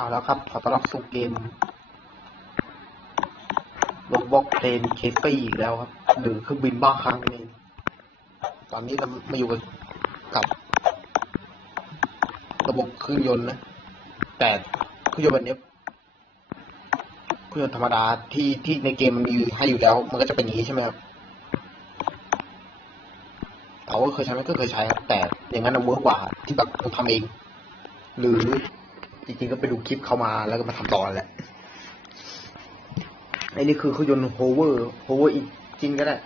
เอาแล้วครับ ขอต้อนรับสู่เกมโรบล็อกเพลนเคสอีกแล้วครับ หรือเครื่องบินบ้าครั้งนี้ตอนนี้เรามาอยู่กับกับ ระบบเครื่องยนต์นะ แต่เครื่องยนต์แบบนี้เครื่องยนต์ธรรมดาที่ที่ในเกมมันมีให้อยู่แล้ว มันก็จะเป็นอย่างนี้ใช่ไหมครับเอาว่าเคยใช้ไหมก็เคยใช้ครับแต่อย่างนั้นมันเวิร์กกว่าที่แบบเราทำเอง หรือ จริงๆก็ไปดูคลิปเขามาแล้วก็มาทำต่อแหละไอ้นี่คือเครื่องยนต์โฮเวอร์โฮเวอร์อีกจริงก็ได้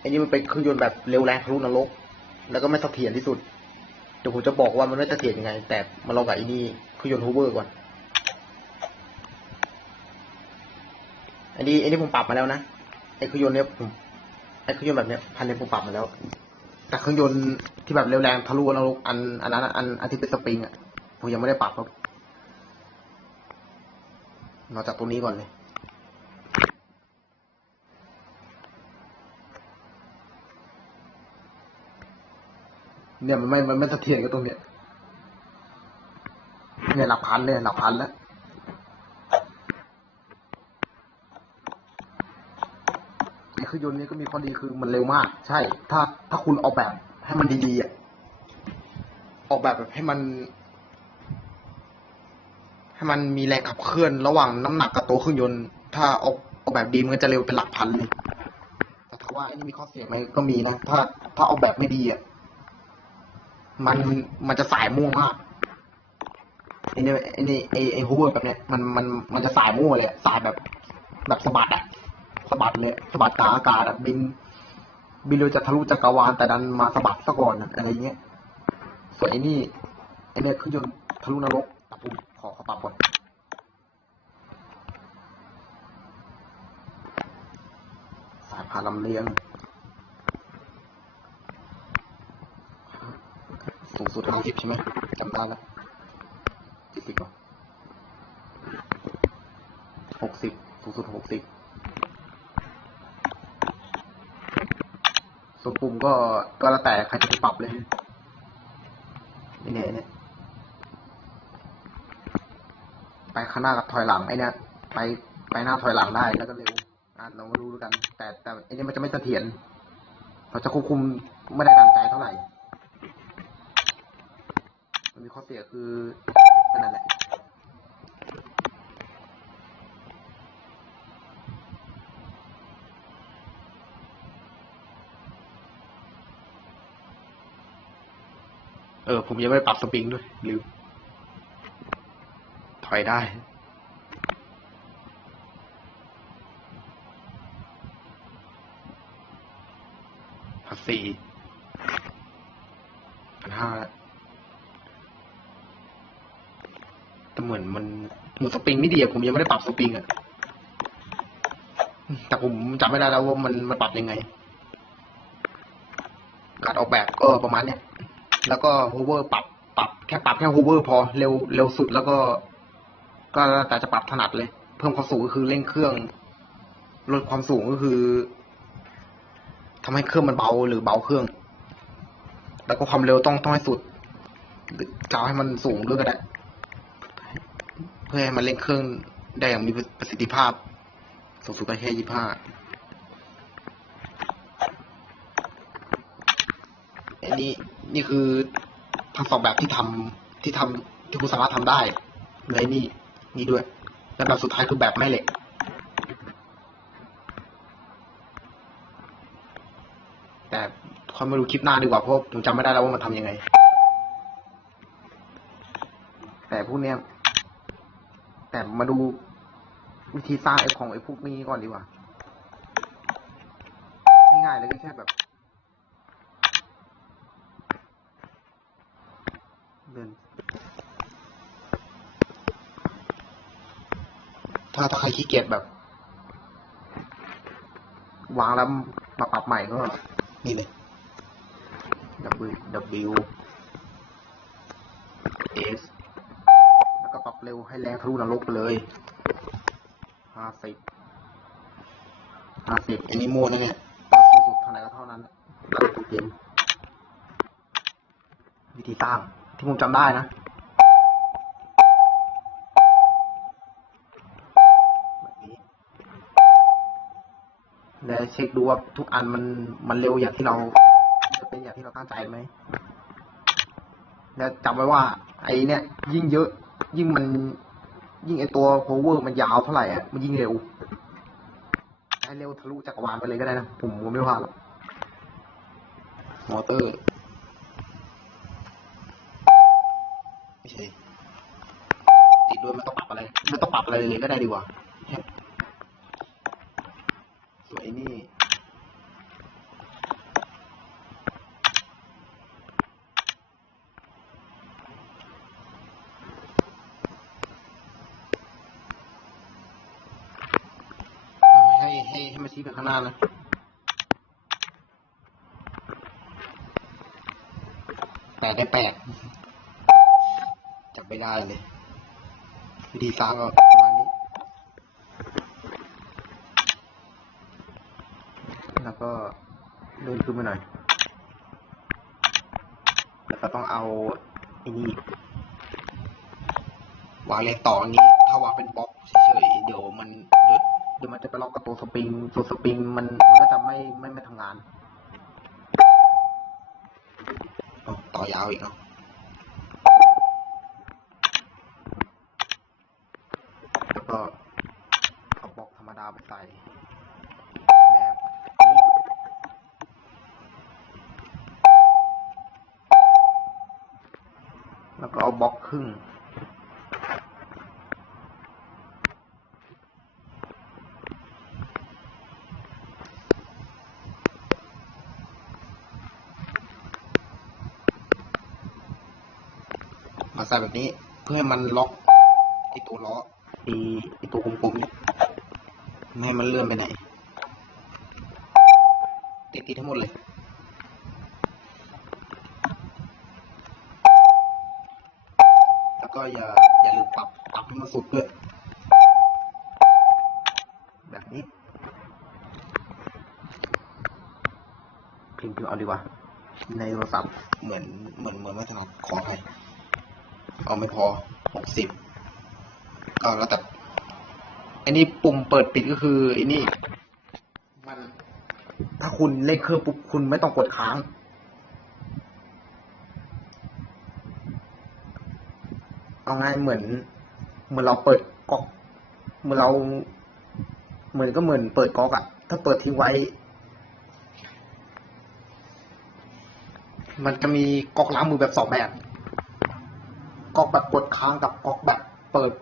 ไอ้นี่มันเป็นเครื่องยนต์แบบเร็วแรงทะลุนรก แล้วก็ไม่เสถียรที่สุดเดี๋ยวผมจะบอกว่ามันไม่เสถียรยังไง แต่มาลองกับไอ้นี่เครื่องยนต์โฮเวอร์ก่อนอันนี้อันนี้ผมปรับมาแล้วนะไอ้เครื่องยนต์เนี้ยผมไอ้เครื่องยนต์แบบเนี้ยพันเนี้ยผมปรับมาแล้ว แต่เครื่องยนต์ที่แบบเร็วแรงทะลุนรกอันอันนั้นอันอันที่เป็นสปริงอะผมยังไม่ได้ปรับครับมาจากตรงนี้ก่อนเลยเนี่ยมันไม่มันไม่เสถียรกับตรงเนี้ยเนี่ยหลักพันเนี่ยหลักพันแล้ว ไอ้เครื่องยนต์นี้ก็มีข้อดีคือมันเร็วมาก ใช่ ถ้าถ้าคุณออกแบบให้มันดีๆอะออกแบบแบบให้มัน ให้มันมีแรงขับเคลื่อนระหว่างน้ำหนักกับตัวเครื่องยนต์ ถ้าออกออกแบบดีมันก็จะเร็วเป็นหลักพันเลยแต่ถ้าว่าอ้นี่มีข้อเสียไหมก็มีนะถ้า ถ้าออกแบบไม่ดีอะมันมันจะสายมั่วมากไอ้นี่ไอ้นี่ไอ้ไอ้ฮูเวอร์แบบเนี้ยมันมันมันจะสายมั่วเลยสายแบบแบบสะบัด สะบัดเลยสะบัดกาอากาศบิน บินเร็วจะทะลุจักรวาลแต่ดันมาสะบัดซะก่อนอะไรเงี้ยส่วนไอ้นี่ไอ้เนี่ยเครื่องยนต์ทะลุนรกปรับปรุงขอขอปรับก่อนสายพานลำเลียง สูงสุดห้าสิบใช่ไหมจำได้แล้วเจ็ดสิบป่ะหกสิบสูงสุดหกสิบ ส่วปุ่มก็ก็แล้วแต่ใครจะไปปรับเลยเนี่ยเนี่ยไปข้างหน้ากับถอยหลังไอ้เนี่ยไปไปหน้าถอยหลังได้แล้วก็เร็วอะเรามาดูด้วยกัน แต่แต่ไอ้นี่มันจะไม่เสถียรเราจะควบคุมไม่ได้ดังใจเท่าไหร่มันมีข้อเสียคือนั่นแหละ เออ ผมยังไม่ได้ปรับสปริงด้วยลืมถอยได้ภาษีพันห้าแต่เหมือนมันหมือนสปริงไม่ดีอะผมยังไม่ได้ปรับสปริงอะแต่ผมจำไม่ได้แล้วว่ามันมันปรับยังไง การออกแบบก็ประมาณเนี้ย แล้วก็โฮเวอร์ปรับปรับแค่ปรับแค่โฮเวอร์พอเร็วเร็วสุดแล้วก็ ก็แต่จะปรับถนัดเลย เพิ่มความสูงก็คือเร่งเครื่อง ลดความสูงก็คือทำให้เครื่องมันเบาหรือเบาเครื่อง แล้วก็ความเร็วต้องต้องให้สุดหรือกาวให้มันสูงด้วยก็ได้เพื่อให้มันเร่งเครื่องได้อย่างมีประสิทธิภาพ สูงสุดก็แค่ยี่ห้าอันนี้ นี่คือทั้งสองแบบที่ทำที่ทำที่คุณสามารถทำได้เลยนี่นี่ด้วย แล้วแบบสุดท้ายคือแบบแม่เหล็ก แต่ค่อยมาดูคลิปหน้าดีกว่าเพราะผมจำไม่ได้แล้วว่ามันทำยังไง แต่พวกเนี้ย แต่มาดูวิธีสร้างไอ้ของไอ้พวกนี้ก่อนดีกว่าง่ายๆเลยก็แค่แบบ เดินถ้าถ้าใครขี้เกียจแบบ วางแล้วมาปรับใหม่ก็ นี่เลย W W S แล้วก็ปรับเร็วให้แรงทะลุนรกไปเลยห้าสิบห้าสิบอันนี้มั่วนี่เนี่ยสุดเท่าไหร่ก็เท่านั้นวก็เกมวิธีสร้าง ที่ผมจำได้นะแล้วเช็คดูว่าทุกอันมันมันเร็วอย่างที่เราเป็นอย่างที่เราตั้งใจไหมแล้วจำไว้ว่า ไอ้เนี่ย ยิ่งเยอะ ยิ่งมัน ยิ่งไอตัวโฮเวอร์มันยาวเท่าไหร่อะมันยิ่งเร็วให้เร็วทะลุจักรวาลไปเลยก็ได้นะ ผมไม่ว่าหรอกมอเตอร์ ไม่ใช่ติดด้วยไม่ต้องปรับอะไรไม่ต้องปรับอะไรเลยก็ได้ดีกว่าส่วนไอ้นี่ให้ให้ให้มาชี้ไปข้างหน้านะแปดได้แปดจับ ไม่ได้เลย วิธีสร้างก็ประมาณนี้ แล้วก็เดินขึ้นมาหน่อย แล้วก็ต้องเอาไอ้นี่วางเลนต่ออย่างนี้ ถ้าวางเป็นบล็อกเฉยๆเดี๋ยวมันเดี๋ยวเดี๋ยวมันจะไปล็อกกับตัวสปริงตัวสปริงมันมันก็จะไม่ไม่ไม่ทำงานต่อยาวอีกเนาะ แล้ว ก็เอาบล็อกธรรมดาไปใส่แบบนี้แล้วก็เอาบล็อกครึ่งมาใส่แบบนี้เพื่อให้มันล็อกไอตัวล้อไอไอ ตัวกลมๆเนี่ยไม่ให้มันเลื่อนไปไหนติดติดทั้งหมดเลยแล้วก็อย่าอย่าลืมปรับปรับให้มันสุดด้วยแบบนี้พิมพ์พิมพ์เอาดีกว่า ในโทรศัพท์เหมือนเหมือนเหมือนไม่ถนัดขออภัยเอาไม่พอหกสิบ ก็แล้วแต่อันนี้ปุ่มเปิดปิดก็คืออ้นี่มัน ถ้าคุณเล่นเครื่องปุ๊บคุณไม่ต้องกดค้างเอาง่ายเหมือน เหมือนเราเปิดก๊อกเหมือนเรา เหมือนก็เหมือนเปิดก๊อกอะถ้าเปิดทิ้งไว้ มันจะมีก๊อกล้างมือแบบสองแบบก๊อกแบบกดค้างกับก๊อกแบบเปิด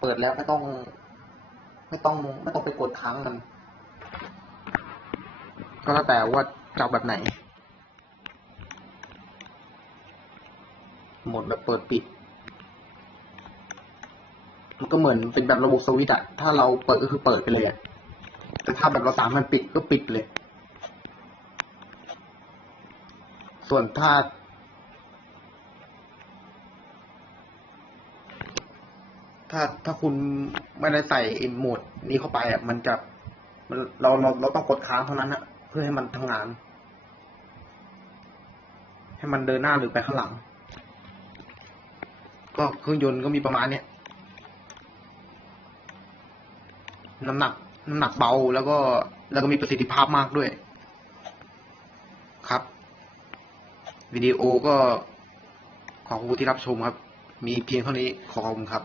เปิดแล้วไม่ต้อง ไม่ต้องไม่ต้องไปกดค้างกัน ก็แล้วแต่ว่าจะเอาแบบไหน หมดแบบเปิดปิด มันก็เหมือนเป็นแบบระบบสวิตช์อะถ้าเราเปิดก็คือเปิดไปเลยแต่ถ้าแบบเราสามารถปิดก็ปิดเลย ส่วนถ้า ถ้าถ้าคุณไม่ได้ใส่โหมดนี้เข้าไปอะมันจะมันเราเราเราต้องกดค้างเท่านั้นอะเพื่อให้มันทำงาน ให้มันเดินหน้าหรือไปข้างหลัง ก็เครื่องยนต์ก็มีประมาณเนี้ยน้ำหนักน้ำหนักเบาแล้วก็แล้วก็มีประสิทธิภาพมากด้วย ครับ วิดีโอก็ขอบคุณที่รับชมครับ มีเพียงเท่านี้ขอบคุณครับ